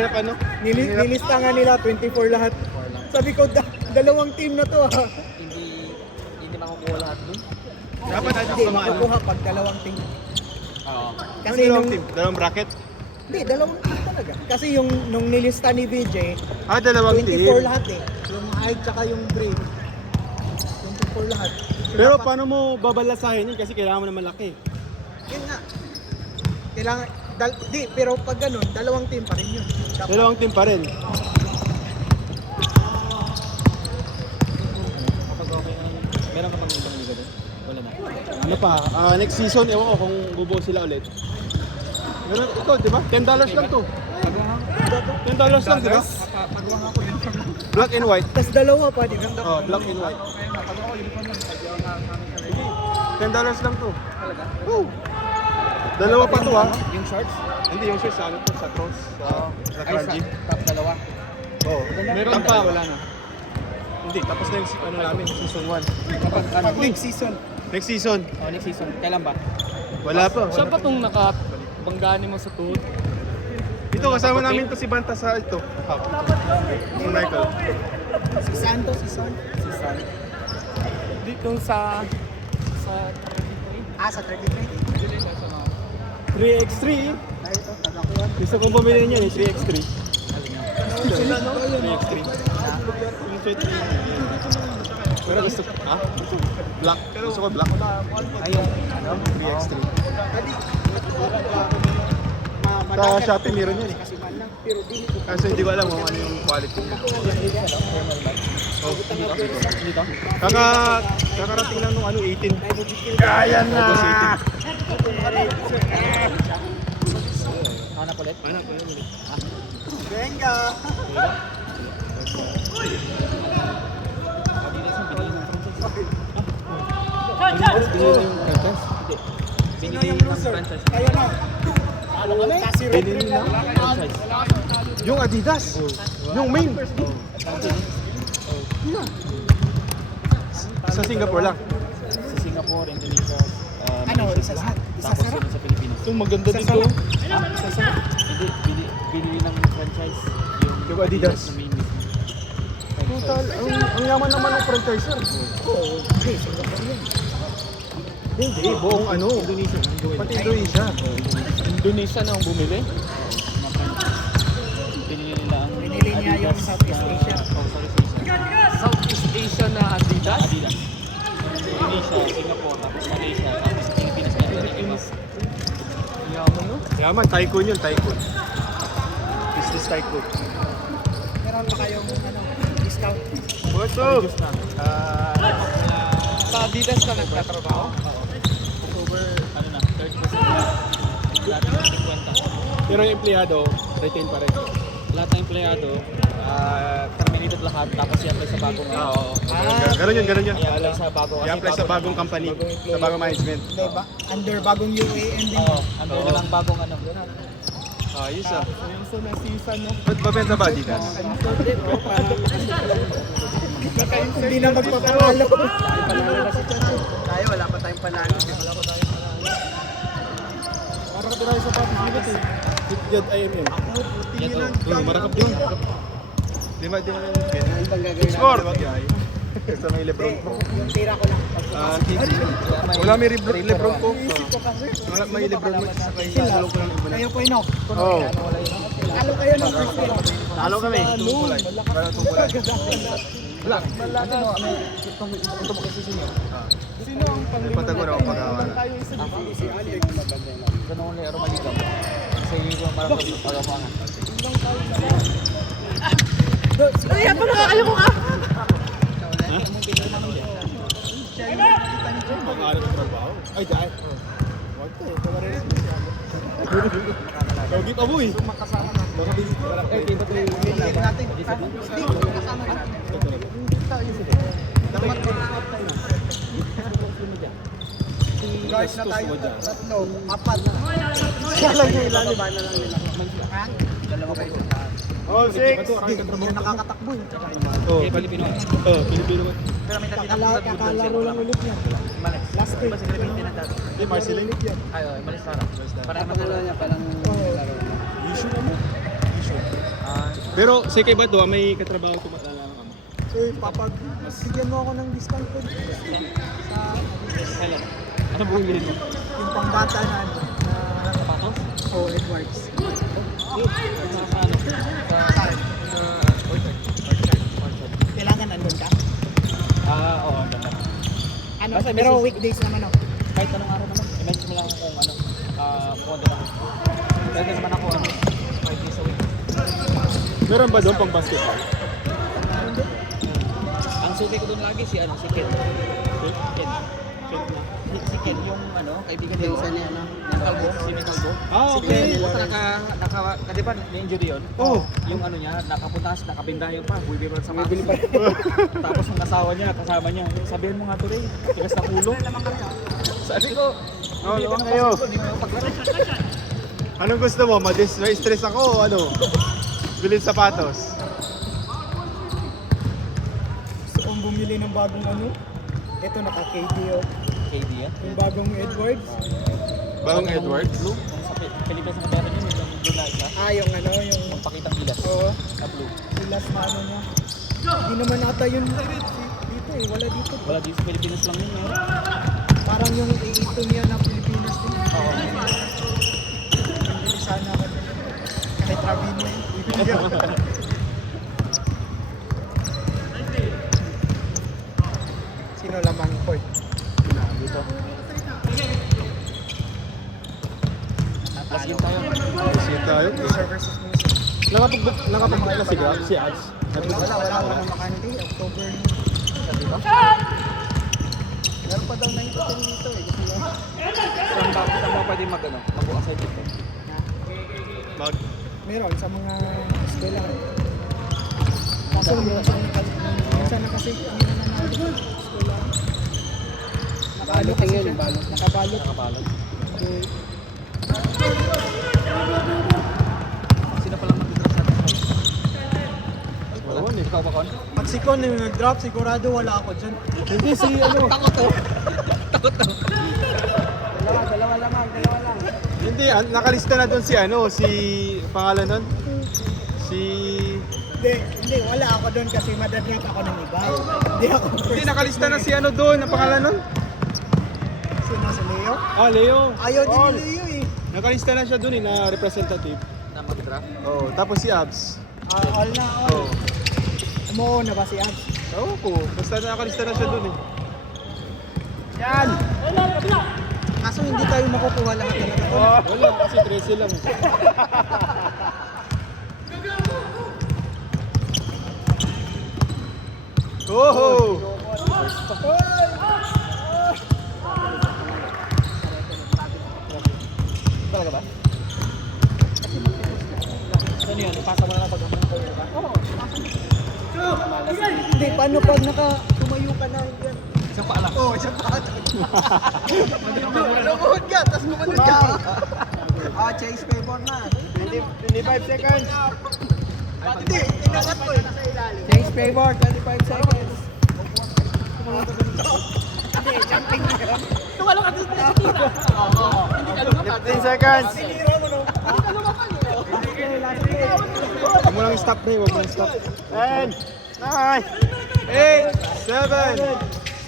Ano? Nilista nga nila 24 lahat. Sabi ko, dalawang team na to ha. Hindi makukuha lahat dun. Dapat natin Hindi, sa mga ano. makukuha pag dalawang team. Oo. Kasi Dalawang nung, team? Dalawang bracket? hindi, dalawang team talaga. Kasi nung nilista ni BJ, Dalawang 24 team. lahat eh. Yung height tsaka yung Brave. 24 lahat. So, Pero dapat- paano mo babalasahin yun? Kasi kailangan mo na malaki. Yun nga. Kailangan, pero pag ganun, dalawang team pa rin yun. Dapat. Dalawang team pa rin. Kapag okay na yun. Meron ka pang ibang liga dun? Wala na. Ano pa? Next season, ewan ko kung bubuo sila ulit. Pero ito, di ba? $10 lang to. $10 lang, di ba? Black and white. Tapos dalawa pa, di ba? Black and white. $10 lang to. Oh. Dalawa pa to ha. Yung shorts? Hindi yung shoes sa ano to, sa cross, sa Ay, crunchy. top dalawa. Oh, meron pa, wala na. Hindi, tapos na yung ano namin, season 1. Kapag ano? Next season. Next season, Next season. Kailan ba? wala pa. Siya pa itong nakabanggaan mo sa tuhod. Ito, kasama namin to si Banta sa ito. Si Michael. Si Santos, si Son. Dito sa Sa 33. 3x3. Ay, ito, taga ko yan. Gusto kong bumili niyan eh, 3x3. Sila, no? 3x3. Yung sweat. Pero gusto ko, black. Gusto ko black. Ayun. Ano? 3x3. Sa Madami. Shopee meron yan eh. Kasi mahal lang. Pero di ko. Kasi hindi ko alam kung ano yung quality niya. Oh, Dito? kakarating lang nung ano, 18. Kaya na! Hanap ulit? Venga! Binili Sino yung ng loser? franchise. Kayo na. Ano kami? Kasi Binili lang. Yung Adidas. Yung main. Sa Singapore lang. Sa Singapore, Indonesia, Ano, Malaysia. isa lahat? Isa Tapos sarap? yun sa Pilipinas. Yung maganda dito. Hindi, binili ng franchise Yung Adidas. na main. Total, ang yaman naman ng franchiser. Oo. Okay, Singapore yun. Hindi, buong ano. Indonesia. Pati Indonesia. Indonesia na ang bumili. Binili nila ang Binili niya yung Adidas Southeast na- Asia. Oh, Southeast Asia. Southeast Asia na Adidas. Adidas. Indonesia, Singapore, tapos Malaysia, tapos sa Pilipinas. Philippines. Yaman no? Yaman, tycoon yun, tycoon. Business tycoon. Meron pa kayong discount? What's up? Sa Adidas ka nagtatrabaho? October, ano na, 30%. Dati 50. Pero yung empleyado, retain pa rin. Lahat ng empleyado, terminated lahat, tapos i-apply sa bagong Oo. Ganun yun. i-apply sa bagong I-apply sa bagong company, sa bagong management. Hindi ba? Under bagong UAN din. Oo, under nilang bagong ano. Ayos Yung sa na season no? Ba't babenta ba Adidas? Hindi na magpapalo. Tayo, wala pa tayong panalo. Marang ka sa patis nila eh. Jad IMM. Ito, Marakap din. Di ba yung score? Sa may Lebron ko. Yung tira ko lang. Wala may Lebron ko. Isip ko kasi. Wala may Lebron ko. Sa ko lang iba na. Kayo po inok. Oo. Talo kayo ng first game. Talo kami. Tungkulay. Parang tungkulay. Black. Sino ang panglima? Patagor ako pag-awa na. Tayo isa dito. Si Alex. ganun ulit, Romaligam. Kasi yung marapag pagapangan. Ay, apa na kayo ko ka? Pang-aari ng trabaho. Ay, dahil. Wag to eh. Pag-aari. Logi pa mo eh. Baka bilit. Eh, dito tayo Piliin natin. Hindi, kasama na. Guys na tayo. Tatlo, apat. Siya lang yung ilan. Iba na lang nila. Ha? Dalawa kayo sa taas. All six. Hindi na nakakatakbo eh. Oh, Pilipino. Pilipino. Pero may nakita ko sa Kakalaro lang ulit niya. Malis. Last game. Sa Pilipino na dati. Di Marceline. Ay, malis Sara. Parang ano niya, parang laro. Issue mo. Issue. Pero sa kay Bato, may katrabaho ko maalala ka mo. Bigyan mo ako ng discount code sa Kailan? Ano bumili mo? yung pangbata na ano, na Sapatos? Edwards. Sa ano? Saan? Orchard. Kailangan nandun ka? Oo, ang ganda. Ano? Basta Pero message- weekdays naman ako. Kahit anong araw naman, i-message mo lang kung ano, kung ano ako. Pwede naman ako, 5 days a week. Meron ba doon pang basketball? Ang suki ko doon lagi si Ken. Si Ken, yung kaibigan niya. Isa niya, ano? Yung kalbo, si May Kalbo. Ah, okay. Di ba, na-injury yun? Oh. Yung niya, nakabindayo pa, bumibili pa sa sapatos. Tapos yung asawa niya, kasama niya, sabihin mo nga to rin, tigas na ulo. Sabi ko, hindi naman pa kayo. hindi mo paglaro. Anong gusto mo? Ma-stress ako o ano? Bilhin sapatos. Gusto kong bumili ng bagong ano. Ito naka-KD oh. KD yan? Yung bagong Edwards. Bagong Edwards? Blue? Yung sa Pilipinas na meron yun, yung blue na isa. Yung ano, yung... Yung pakitang gilas. Oo. Na blue. Yung last na ano niya. Hindi naman ata yun dito eh. Wala dito. Wala dito sa Pilipinas lang yun. Parang yung ito niya na Pilipinas din. Oo. Bili sana ako din. Kahit Ravino eh. Sino lamang court? Dito. Last game tayo. Kasi tayo. Loser versus loser. Nakapag-book na si Ads. Wala makante. October meron pa daw na ito dito eh. Gusto mo? Saan ba pwede mag-assign dito? Meron sa mga eskwela. Kaso minsan na kasi ang nanalo eskwela. Nakaano kasi siya. Nakabalot. Nakabalot. Eh, Sino pa lang mag-drop sa atin? Wala. Oo, eh. Ikaw ba, Con? pag si Con yung nag-drop, sigurado wala ako dyan. Hindi si ano. Dalawa lang. Hindi, nakalista na doon si ano, si pangalan nun? Si... Hindi, wala ako doon kasi madadrap ako ng iba. Hindi ako Hindi, nakalista na si ano doon, ang pangalan nun? Sino si Leo? Ah, Leo. Ayaw din All. ni Leo eh. Nakalista na siya doon na representative. Na mag-draft? Oo, tapos si Abs. All na all. Oo. Umuo na ba si Abs? Oo ko, basta nakalista na siya doon eh. Yan! Kaso hindi tayo makukuha lahat talaga. Wala, kasi 13 lang. Oh! Talaga ba? Ano yun? Ipasa mo na lang pag-amang ko ba? Oo. Hindi, paano pag tumayo ka na yan? Isang paa lang. Oo, isang pa. Lumuhod ka, tapos gumanod ka. Chase favor na. 25 seconds. Hindi, inangat mo eh. Chase favor, 25 seconds. Hindi, jumping na yun. Tumalo ka dito. Oo. 15 seconds. Sinira mo no. Huwag mo lang stop na huwag mo lang stop. 10, 9, 8, 7,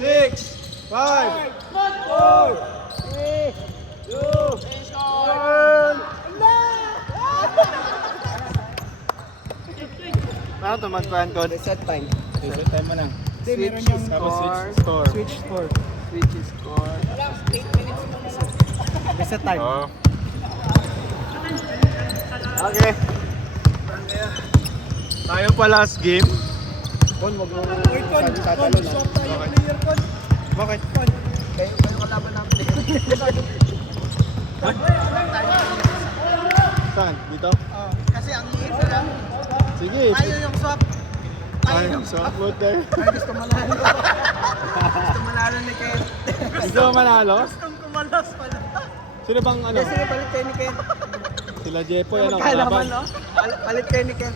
6, 5, 4, 3, 2, 1. Paano ito mag-plan ko? Reset time. Reset time mo na. Hindi, meron yung Tapos switch score. switch score. Switch score. Reset time. Oo. Okay. Tayo pa last game. Wait, Con, swap tayo player, Con. Bakit? Kayo kalaban namin eh. Saan? Dito? Kasi ang liit sila. Sige. Tayo yung swap. Tayo yung swap mo tayo. Ay, gusto manalo. Gusto manalo ni Ken. Gusto mo manalo? Gustong kumalas pala. Sino bang ano? Yes, sige, palit kayo ni Ken. Sila Jepoy, ano? Magkalaban, Kalaban. no? Palit kayo ni Ken.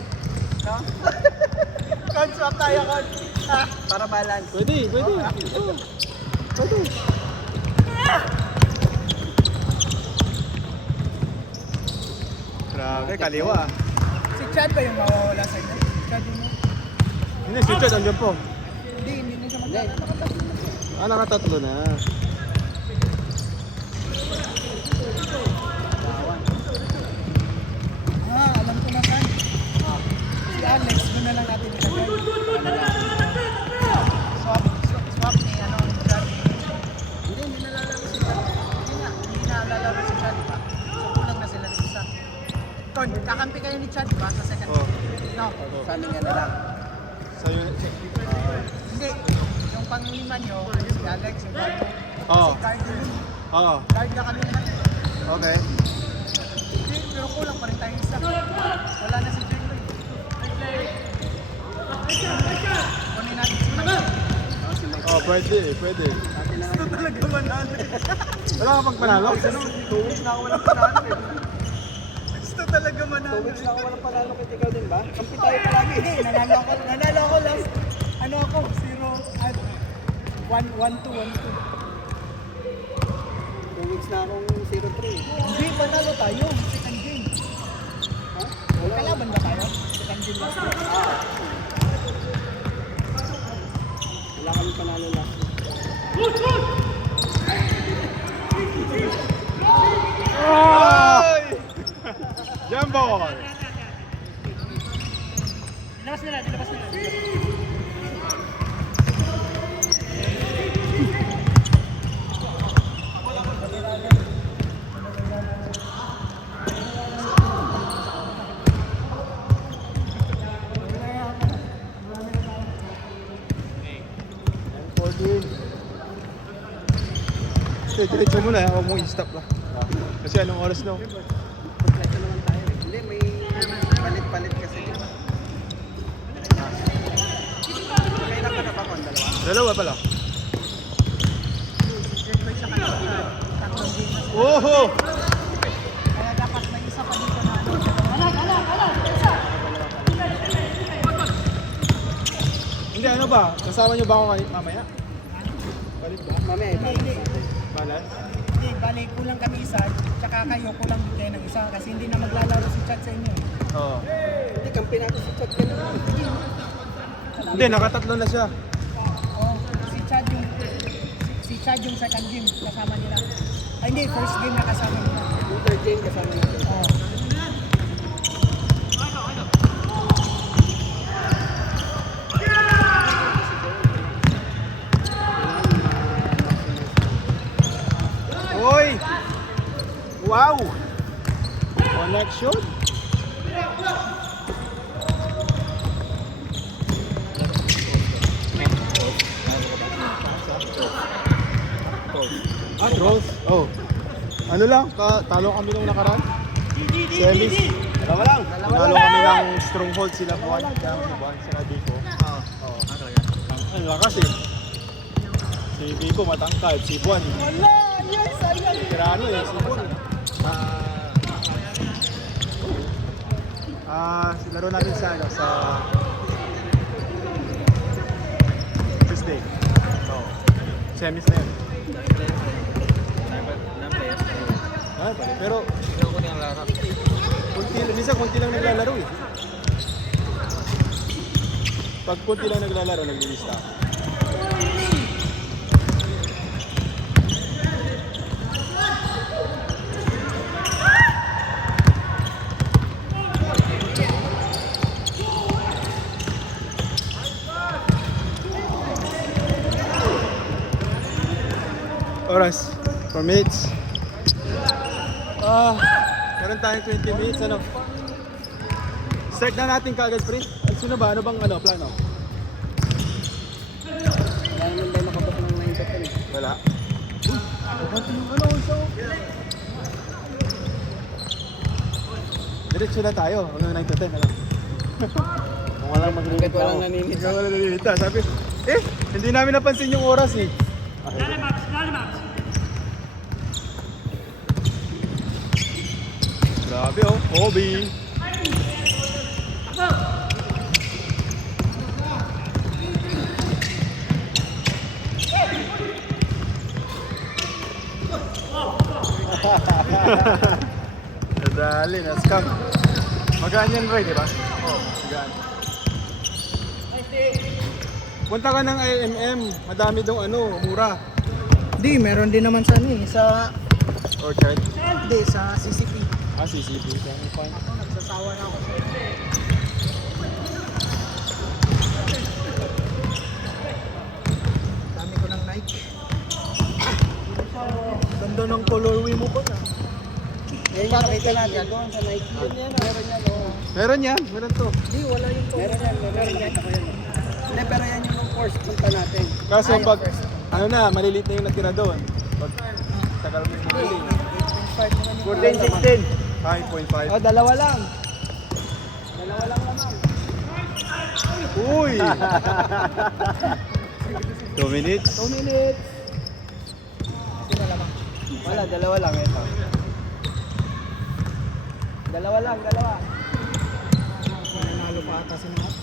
No? Con, swap tayo, Con. Para balance. Pwede, pwede. Oo. Pwede. Grabe, kaliwa. Si Chad ba yung mawawala sa inyo? Chad yun mo? Hindi, si Chad andyan po. Hindi na siya magkakatakot na siya. Ah, nakatatlo na. Alam ko na kan. Si Alex, doon na lang natin ilagay. Swap ni ano, Chad. Hindi nalalaro si Chad. Hindi na lalaro si Chad, diba? So kulang na sila ng isa. Ton, kakampi kayo ni Chad, diba? Sa second. Oh. No, sana nga na lang. Sa'yo, Hindi, yung panglima nyo, si Alex, yung Bardo. Oo. Si Card yun. Oo. Card na kami naman. Okay. Hindi, pero kulang pa rin tayo isa. Wala na si Jeffrey. Kunin natin si Mike. Oh, pwede, pwede. Gusto talaga manalo. Wala ka pang panalo? 2 weeks na ako walang panalo eh. Gusto talaga manalo. 2 weeks na ako walang panalo kay ikaw din ba? Kampi tayo palagi. Hindi, nanalo ako last. Ano ako? 1-2. 2 weeks na akong 0-3. Hindi, panalo tayo. Second game. Kalaban ba tayo? Second game last week. Wala kami panalo last week. Ay! Jump ball! Labas nila. Diretso mo na, huwag mong i-stop lang. Kasi anong oras na? Kompleto naman tayo eh. Hindi, may palit-palit kasi. Kailan ka na ba kung dalawa? Dalawa pala. Jeffrey siya kanina. Tatlong game na sila. Oho! Kaya dapat may isa pa dito na ano. Isa! Hindi, ano ba? Kasama niyo ba ako mamaya? Palit ba? Mamaya ito. Hindi. Balance? Hindi, bali kulang kami isa, tsaka kayo kulang din kayo ng isa kasi hindi na maglalaro si Chad sa inyo. Oo. Hindi, kampi natin si Chad ka naman. Hindi, nakatatlo na siya. Oh, si Chad yung second game kasama nila. Ay hindi, first game na kasama nila. Yung third game kasama natin. Oh. Hoy! Wow! Connection? Ah, draws? Oh. Ano lang, talo kami nung nakaraan? Semis. Dalawa lang. Talo kami ng stronghold sila Buwan. Kaya Buwan sila Biko. Oo. Ang lakas eh. Si Biko matangkad, si Buwan. Wala! Yes! Ayun! Tirano eh, si Buwan. Laro natin sa ano, sa Tuesday. Oo. Semis na yun. Ah, pero kunti lang naglalaro eh. Pag kunti lang naglalaro, naglilista ako. Oras, 4 minutes. Meron tayong 20 minutes, ano? Start na natin kaagad, pre. Sino ba? Ano bang plano? Wala naman tayo makabot ng 9 to 10 eh. Wala. Diretso na tayo, hanggang 9 to 10 na lang. Kung walang Bakit maglilita walang ako. naninita? Kung walang naninita, sabi, hindi namin napansin yung oras eh. Grabe oh, Kobe. Nadali na scam. Magaan yan, Ray, di ba? Oo, magaan. Punta ka ng IMM, madami dong ano, mura. Hindi, meron din naman sa ano eh, sa... Orchard. Hindi, sa CCP. CCP. Ako, nagsasawa na ako sa dami ko ng Nike. Ganda ng colorway mo pa na. Yan yung nakita natin. Doon sa Nike. Meron yan, oh. Meron yan, meron to. Hindi, wala yung to. Meron yan. Hindi, pero yan yung nung course punta natin. Kaso Ah, yung pag, first. ano na, maliliit na yung natira doon. Pag tagal mo yung bumili. 14, 5.5. Oh, dalawa lang. Dalawa lang naman. Uy! 2 minutes. 2 minutes. Sino lamang? Wala, dalawa lang ito. Dalawa lang, dalawa. Nanalo pa ata si Matt.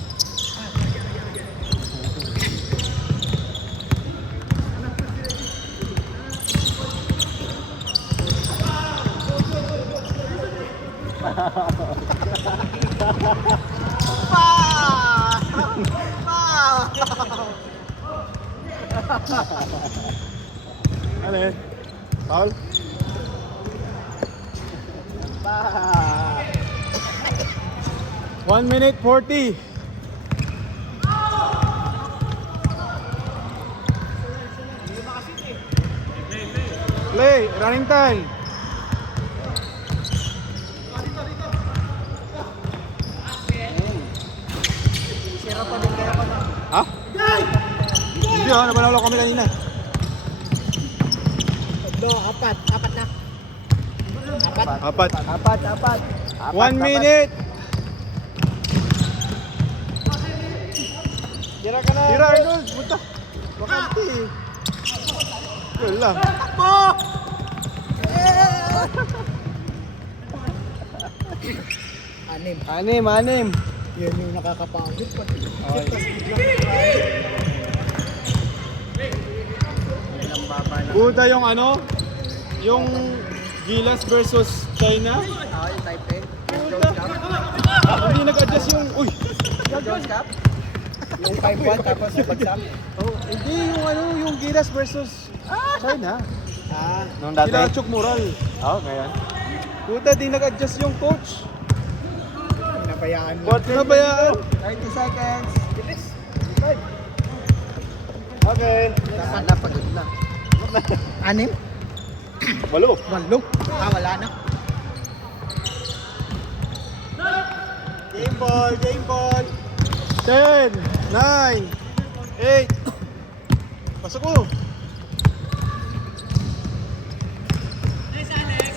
Ano yun? Foul? Pa. 1 minute 40. Play, running time. Sira pa din kayo pa na. Ha? Hindi ah, napanalo kami kanina. Tatlo, apat. Apat na. Apat. Apat. 1 minute. Tira ka na. Tira, Arnold. Punta. Bakante. Yun lang. Takbo! Anim. Anim. Yan yung nakakapagod pa. Buta yung ano? Yung Gilas versus China. Ah, yung Taipei. Jones Cup. Hindi nag-adjust yung... Uy! Jones Cup. Yung 5-1 tapos yung pag-sap. Oh, hindi yung ano, yung Gilas versus China. Ah, Nung Sila Chuk Moral. Oo, ngayon. Buta, di nag-adjust yung coach. pinabayaan mo. What nabayaan? 30 seconds. Bilis. Okay. Sana pagod na. Anim? 8. Walo. Ah, wala na. Game ball. 10, 9, 8. Pasok ko. Nice, Alex.